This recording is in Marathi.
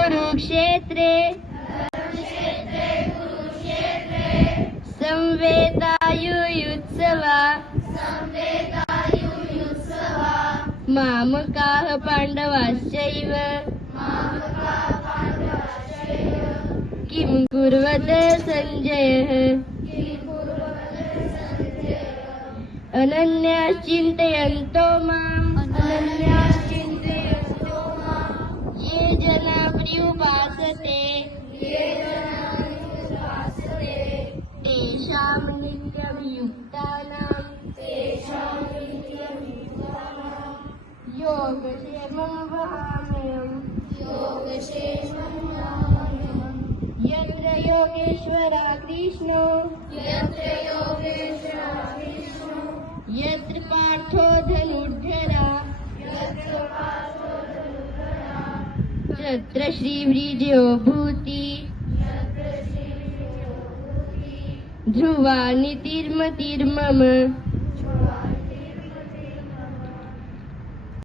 कुरुक्षेत्रे संवेदायुयुत्सवा मामकाः पाण्डवाश्चैव किं कुर्वत सञ्जयः अनन्याश्चिन्तयन्तो माम् ये जना पर्युपासते तेषां नित्यभियुक्तानां योगक्षेमं वहाम्यहम् यत्र योगेश्वरा कृष्णो यत्र पार्थो धनुर्धरा तत्र श्रीविजयो भूति ध्रुवा नीतिर्मतिर्मम।